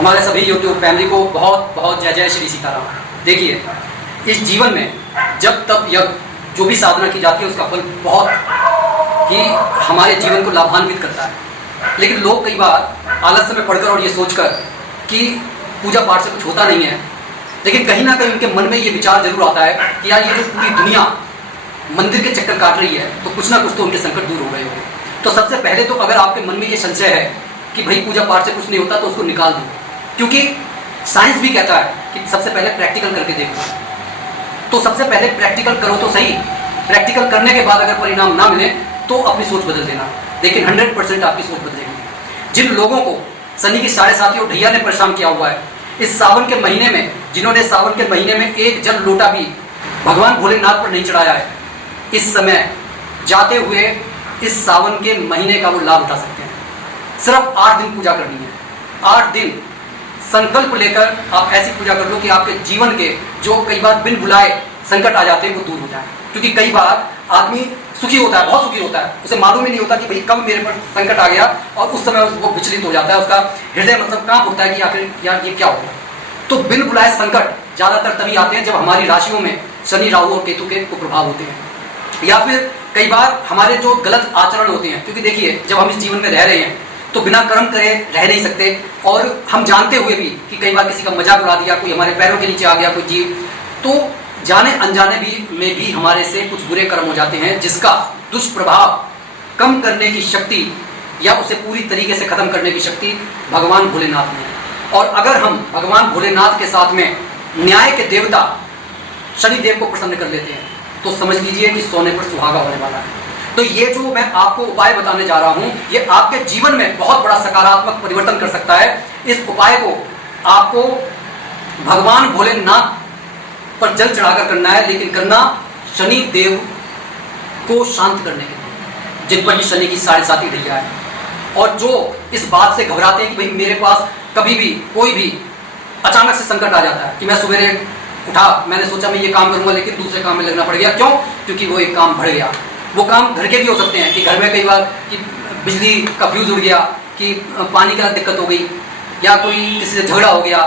हमारे सभी YouTube family को बहुत बहुत जय जय श्री सीताराम। देखिए, इस जीवन में जब तब यज्ञ जो भी साधना की जाती है उसका फल बहुत ही हमारे जीवन को लाभान्वित करता है। लेकिन लोग कई बार आलस्य में पड़कर और ये सोचकर कि पूजा पाठ से कुछ होता नहीं है, लेकिन कहीं ना कहीं उनके मन में ये विचार जरूर आता है कि यार ये जो पूरी दुनिया मंदिर के चक्कर काट रही है तो कुछ ना कुछ तो उनके संकट दूर हो गए होंगे। तो सबसे पहले तो अगर आपके मन में ये संशय है कि भाई पूजा पाठ से कुछ नहीं होता तो उसको निकाल दो, क्योंकि साइंस भी कहता है कि सबसे पहले प्रैक्टिकल करके देखो। तो सबसे पहले प्रैक्टिकल करो तो सही, प्रैक्टिकल करने के बाद अगर परिणाम ना मिले तो अपनी सोच बदल देना, लेकिन 100% आपकी सोच बदलेगी। जिन लोगों को शनि की 7.5 और ढैया ने परेशान किया हुआ है, इस सावन के महीने में जिन्होंने सावन के महीने में एक जल लोटा भी भगवान भोलेनाथ पर नहीं चढ़ाया है, इस समय जाते हुए इस सावन के महीने का वो लाभ उठा सकते हैं। सिर्फ 8 दिन पूजा करनी है। 8 दिन संकल्प लेकर आप ऐसी पूजा कर लो कि आपके जीवन के जो कई बार बिन बुलाए संकट आ जाते हैं वो दूर हो जाए। क्योंकि कई बार आदमी सुखी होता है, बहुत सुखी होता है, उसे मालूम ही नहीं होता कि भाई कब मेरे पर संकट आ गया, और उस समय वो विचलित हो जाता है, उसका हृदय मतलब कांप उठता है कि आखिर यार ये क्या होगा। तो बिन बुलाए संकट ज्यादातर तभी आते हैं जब हमारी राशियों में शनि, राहु और केतु के कुप्रभाव होते हैं, या फिर कई बार हमारे जो गलत आचरण होते हैं। क्योंकि देखिए, जब हम इस जीवन में रह रहे हैं तो बिना कर्म करे रह नहीं सकते, और हम जानते हुए भी कि कई बार किसी का मजाक उड़ा दिया, कोई हमारे पैरों के नीचे आ गया कोई जीव, तो जाने अनजाने में भी हमारे से कुछ बुरे कर्म हो जाते हैं, जिसका दुष्प्रभाव कम करने की शक्ति या उसे पूरी तरीके से खत्म करने की शक्ति भगवान भोलेनाथ में है। और अगर हम भगवान भोलेनाथ के साथ में न्याय के देवता शनिदेव को प्रसन्न कर लेते हैं तो समझ लीजिए कि सोने पर सुहागा होने वाला है। तो ये जो मैं आपको उपाय बताने जा रहा हूं, ये आपके जीवन में बहुत बड़ा सकारात्मक परिवर्तन कर सकता है। इस उपाय को आपको भगवान भोलेनाथ पर जल चढ़ाकर करना है, लेकिन करना शनि देव को शांत करने के लिए, जिन पर भी शनि की 7.5 ढैया है, और जो इस बात से घबराते हैं कि भाई मेरे पास कभी भी कोई भी अचानक से संकट आ जाता है कि मैं सवेरे उठा, मैंने सोचा मैं ये काम करूंगा लेकिन दूसरे काम में लगना पड़ गया। क्यों? क्योंकि वो एक काम बढ़ गया। वो काम घर के भी हो सकते हैं कि घर में कई बार कि बिजली का फ्यूज उड़ गया, कि पानी का दिक्कत हो गई, या कोई किसी से झगड़ा हो गया।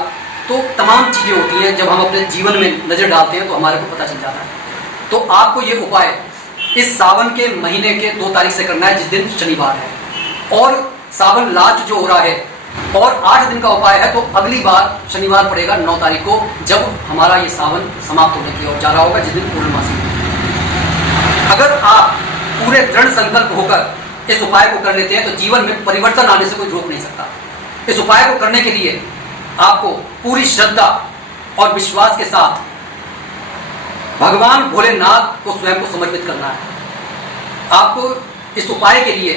तो तमाम चीज़ें होती हैं, जब हम अपने जीवन में नज़र डालते हैं तो हमारे को पता चल जाता है। तो आपको ये उपाय इस सावन के महीने के 2 तारीख से करना है, जिस दिन शनिवार है, और सावन लास्ट जो हो रहा है, और 8 दिन का उपाय है। तो अगली बार शनिवार पड़ेगा 9 तारीख को, जब हमारा ये सावन समाप्त होने की ओर जा रहा होगा, जिस दिन पूर्णमासी। अगर आप पूरे दृढ़ संकल्प होकर इस उपाय को कर लेते हैं तो जीवन में परिवर्तन आने से कोई रोक नहीं सकता। इस उपाय को करने के लिए आपको पूरी श्रद्धा और विश्वास के साथ भगवान भोलेनाथ को स्वयं को समर्पित करना है। आपको इस उपाय के लिए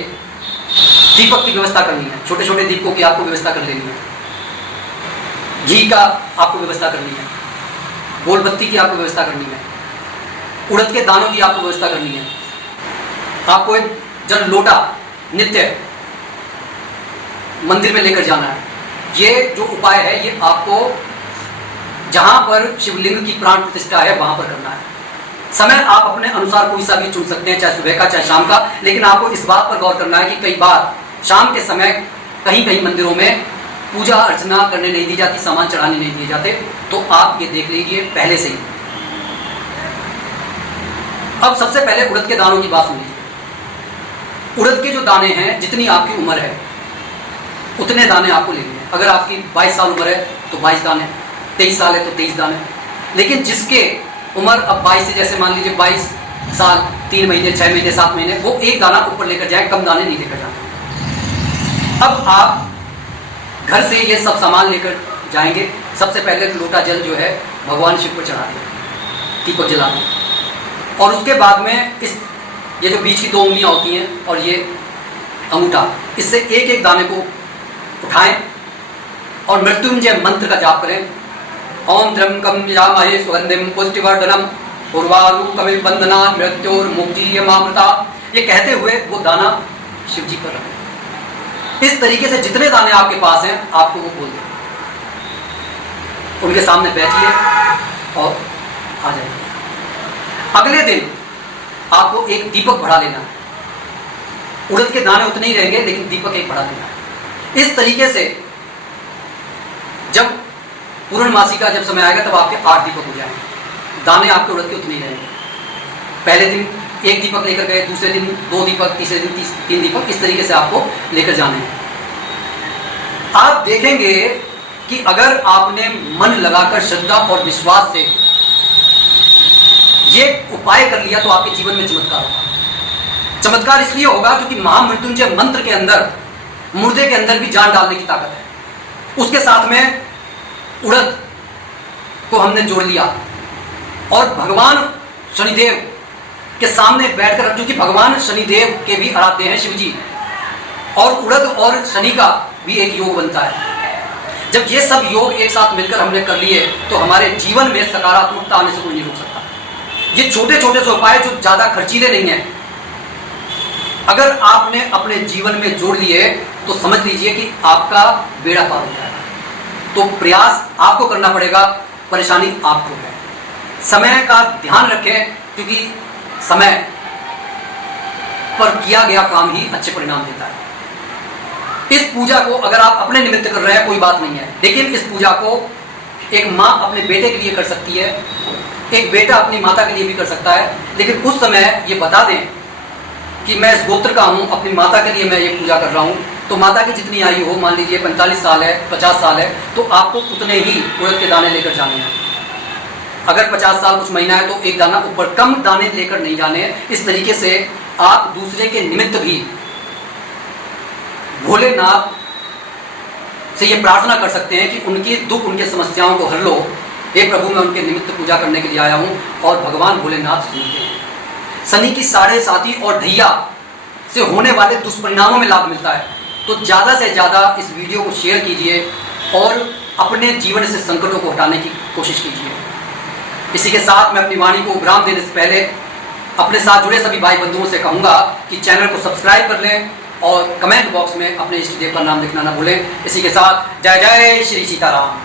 दीपक की व्यवस्था करनी है, छोटे छोटे दीपकों की आपको व्यवस्था कर लेनी है, घी का आपको व्यवस्था करनी है, बोलबत्ती की आपको व्यवस्था करनी है, उड़द के दानों की आपको व्यवस्था करनी है। आपको एक जल लोटा नित्य मंदिर में लेकर जाना है। ये जो उपाय है ये आपको जहां पर शिवलिंग की प्राण प्रतिष्ठा है वहां पर करना है। समय आप अपने अनुसार कोई सा भी चुन सकते हैं, चाहे सुबह का चाहे शाम का, लेकिन आपको इस बात पर गौर करना है कि कई बार शाम के समय कहीं कहीं मंदिरों में पूजा अर्चना करने नहीं दी जाती, सामान चढ़ाने नहीं दिए जाते। तो आप ये देख लीजिए पहले से ही। अब सबसे पहले उड़द के दानों की बात सुन लीजिए। उड़द के जो दाने हैं, जितनी आपकी उम्र है उतने दाने आपको लेने हैं। अगर आपकी 22 साल उम्र है तो 22 दाने, 23 साल है तो 23 दाने। लेकिन जिसके उम्र अब 22 से, जैसे मान लीजिए 22 साल 3 महीने 6 महीने 7 महीने, वो एक दाना ऊपर लेकर जाए, कम दाने नहीं लेकर जाते। अब आप घर से ये सब सामान लेकर जाएंगे। सबसे पहले लोटा जल जो है भगवान शिव को चढ़ा दें, दीपक जला दें, और उसके बाद में ये जो बीच की 2 उंगलियां होती हैं और ये अंगूठा, इससे एक एक दाने को उठाएं और मृत्युंजय मंत्र का जाप करें। ओम त्र्यंबकम यजामहे सुगंधिम पुष्टिवर्धनम उर्वारुकमिव वंदना मृत्योर्मुक्तियमामृता। ये कहते हुए वो दाना शिव जी पर रखें। इस तरीके से जितने दाने आपके पास हैं आपको वो बोल दें, उनके सामने बैठिए और आ जाइए। अगले दिन आपको एक दीपक बढ़ा लेना है। उड़द के दाने उतने ही रहेंगे लेकिन दीपक एक बढ़ा लेना है। इस तरीके से जब पूर्णमासी का जब समय आएगा तब आपके 8 दीपक हो जाएंगे, दाने आपके उड़द के उतने ही रहेंगे। पहले दिन 1 दीपक लेकर गए, दूसरे दिन 2 दीपक, तीसरे दिन 3 दीपक, इस तरीके से आपको लेकर जाने हैं। आप देखेंगे कि अगर आपने मन लगाकर श्रद्धा और विश्वास से ये उपाय कर लिया तो आपके जीवन में चमत्कार होगा। चमत्कार इसलिए होगा क्योंकि महामृत्युंजय मंत्र के अंदर मुर्दे के अंदर भी जान डालने की ताकत है। उसके साथ में उड़द को हमने जोड़ लिया और भगवान शनिदेव के सामने बैठकर, क्योंकि भगवान शनिदेव के भी आराध्य हैं शिव जी, और उड़द और शनि का भी एक योग बनता है। जब ये सब योग एक साथ मिलकर हमने कर लिए तो हमारे जीवन में सकारात्मकता आने से कोई नहीं रोक सकता। ये छोटे छोटे से उपाय जो ज्यादा खर्चीले नहीं है, अगर आपने अपने जीवन में जोड़ लिए तो समझ लीजिए कि आपका बेड़ा पार हो जाएगा। तो प्रयास आपको करना पड़ेगा, परेशानी आपको है। समय का ध्यान रखें, क्योंकि समय पर किया गया काम ही अच्छे परिणाम देता है। इस पूजा को अगर आप अपने निमित्त कर रहे हैं कोई बात नहीं है, लेकिन इस पूजा को एक माँ अपने बेटे के लिए कर सकती है, एक बेटा अपनी माता के लिए भी कर सकता है। लेकिन उस समय ये बता दें कि मैं इस गोत्र का हूँ, अपनी माता के लिए मैं ये पूजा कर रहा हूँ, तो माता की जितनी आयु हो, मान लीजिए 45 साल है, 50 साल है, तो आपको उतने ही उड़द के दाने लेकर जाने हैं। अगर 50 साल कुछ महीना है तो एक दाना ऊपर, कम दाने लेकर नहीं जाने हैं। इस तरीके से आप दूसरे के निमित्त भी भोलेनाथ से ये प्रार्थना कर सकते हैं कि उनके दुख, उनके समस्याओं को हर लो। हे प्रभु, मैं उनके निमित्त पूजा करने के लिए आया हूँ, और भगवान भोलेनाथ सुनते हैं। शनि की 7.5 और ढैया से होने वाले दुष्परिणामों में लाभ मिलता है। तो ज़्यादा से ज़्यादा इस वीडियो को शेयर कीजिए और अपने जीवन से संकटों को हटाने की कोशिश कीजिए। इसी के साथ मैं अपनी वाणी को विराम देने से पहले अपने साथ जुड़े सभी भाई बंधुओं से कहूँगा कि चैनल को सब्सक्राइब कर लें और कमेंट बॉक्स में अपने इष्ट देव का नाम लिखना ना भूलें। इसी के साथ जय जय श्री सीताराम।